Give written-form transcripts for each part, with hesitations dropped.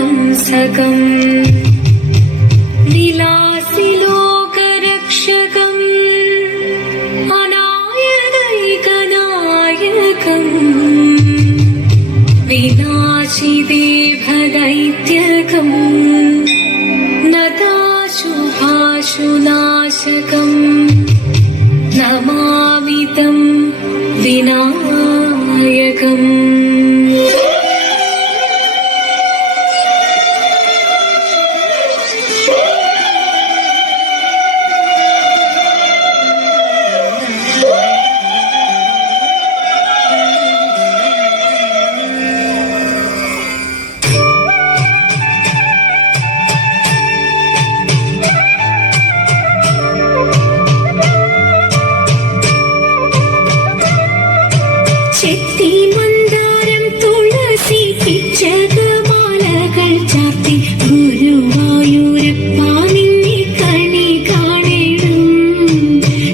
कलाधरावतंसकम् विलासिलोकरक्षकम् अनायदैकनायकम् विनाशिदेभदैत्यकम् नताशुभाशुनाशकम् नमामि तं विनायकम्। ചെത്തിമന്ദാരം തുളസി പിച്ചകമാലകൾ ചാർത്തി ഗുരുവായൂരപ്പ നിന്നെ കണി കാണണം.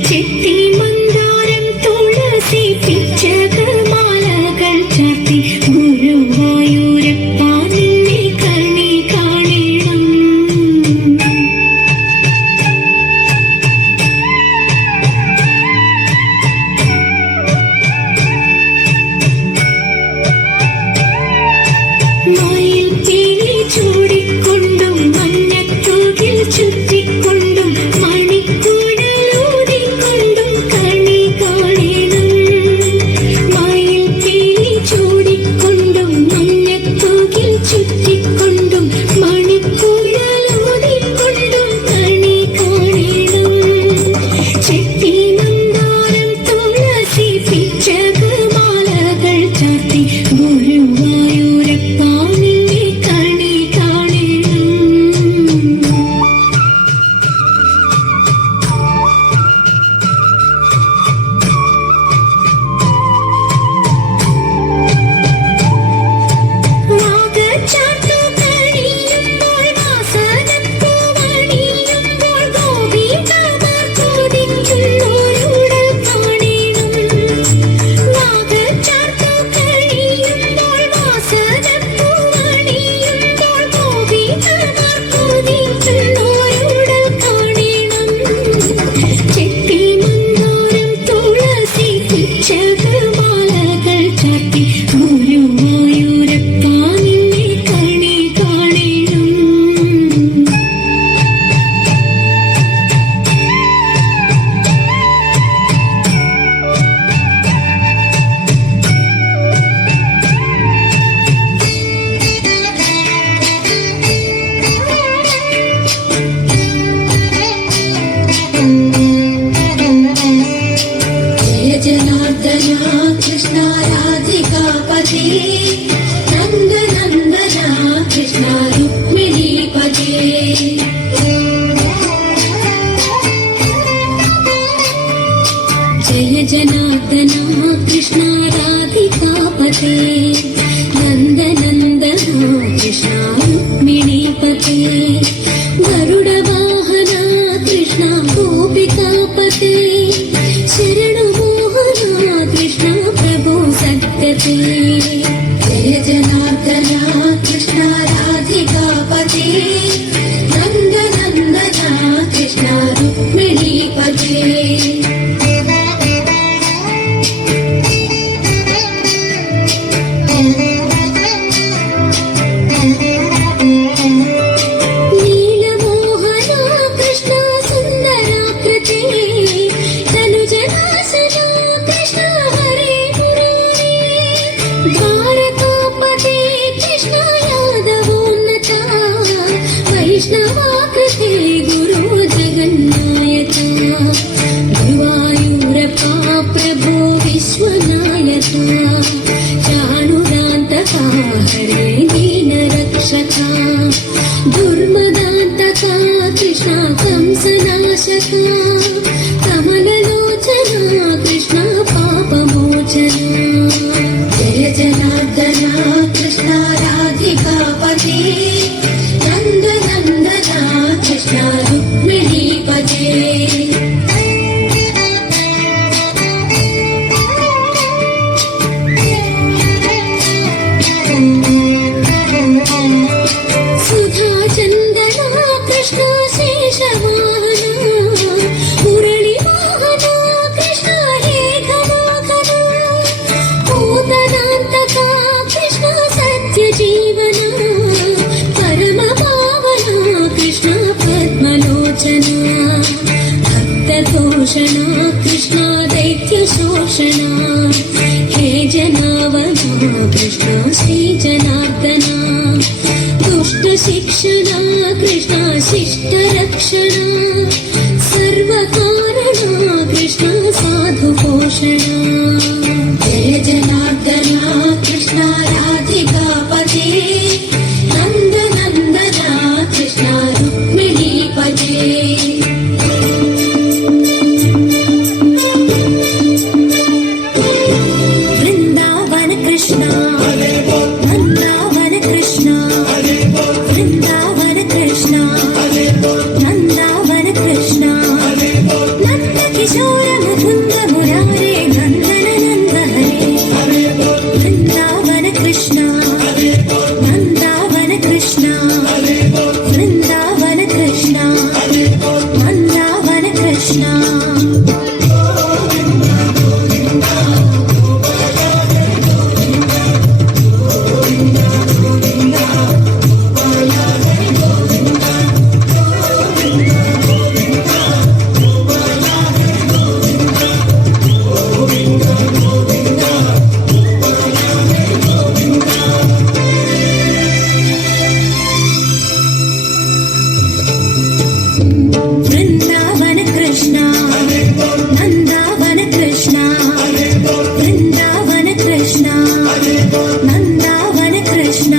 ചെത്തിമന്ദാരം തുളസി പിച്ചകമാലകൾ ചാർത്തി ഗുരുവായൂരപ്പ നിന്നെ കണി കാണണം. മയിൽ പീലി ചൂടിക്കൊണ്ടും മഞ്ഞത്തൂകിൽ ചുറ്റിക്കൊണ്ടും മണിക്കുഴലൂതിക്കൊണ്ടും കണി കാണണം. മയിൽ പീലി ചൂടിക്കൊണ്ടും മഞ്ഞത്തൂകിൽ ചുറ്റിക്കൊണ്ടും മണിക്കുഴലൂതിക്കൊണ്ടും കണി കാണണം. ചെത്തിമന്ദാരം തുളസി പിച്ചകമാലകൾ ചാർത്തി ഗുരുവായൂരപ്പ നിന്നെ കണി കാണണം. വാഗച്ചാർത്തു കഴിയുമ്പോൾ വാസനപ്പൂവണിയുമ്പോൾ ഗോപികമാർ കൊതിക്കുന്നോരുടൽ കാണണം. വാഗച്ചാർത്തു കഴിയുമ്പോൾ വാസനപ്പൂവണിയുമ്പോൾ ഗോപികമാർ കൊതിക്കുന്നോരുടൽ കാണണം. ചെത്തിമന്ദാരം തുളസി പിച്ചകമാലകൾ ചാർത്തി ഗുരുവായൂരപ്പ നിന്നെ കണി കാണണം. जय जनार्दना कृष्ण राधिकापते नन्दनन्दना कृष्ण रुक्मिणीपते. जय जनार्दना कृष्ण राधिकापते नन्दनन्दना कृष्ण रुक्मिणीपते. गरुडवाहना कृष्ण गोपिकापते शरणमोहना कृष्ण प्रभो सद्गते. जय जनार्दना कृष्ण राधिकापते नन्दनन्दना कृष्ण रुक्मिणीपते. नीलमोहना कृष्ण सुन्दराकृते तनुजनासना कृष्ण हरे मुरारे. द्वारकापते कृष्ण यादवोन्नता वैष्णवाकृते गुरु जगन्नायका. नाशक कमललोचना कृष्ण पापमोचना जय जनार्दना कृष्ण राधिकापते नन्दनन्दना कृष्ण रुक्मिणीपते सुधा चन्दना कृष्ण शेषवाहना मुरळीवाहना कृष्ण हे घनाघना पूतनान्तका कृष्ण सत्यजीवना परमपावना कृष्ण पद्मलोचना भक्ततोषणा कृष्ण दैत्यशोषणा हे जनावना कृष्ण श्रीजनार्दना दुष्टशिक्षणा कृष्ण शिष्टरक्षणा सर्वकारणा कृष्ण साधुपोषणा जय जनार्दना कृष्ण राधिकापते नन्दनन्दना कृष्ण रुक्मिणीपते वृन्दावन कृष्ण नन्दावन कृष्ण वृन्दावन कृष्ण नन्दावन कृष्ण नन्द किशोर मुकुन्द मुरारे नन्दन नन्द हरे वृन्दावन कृष्ण नन्दावन कृष्ण वृन्दावन कृष्ण नन्दावन कृष्ण वृन्दावन कृष्ण नन्दावन कृष्ण वृन्दावन कृष्ण नन्दावन कृष्ण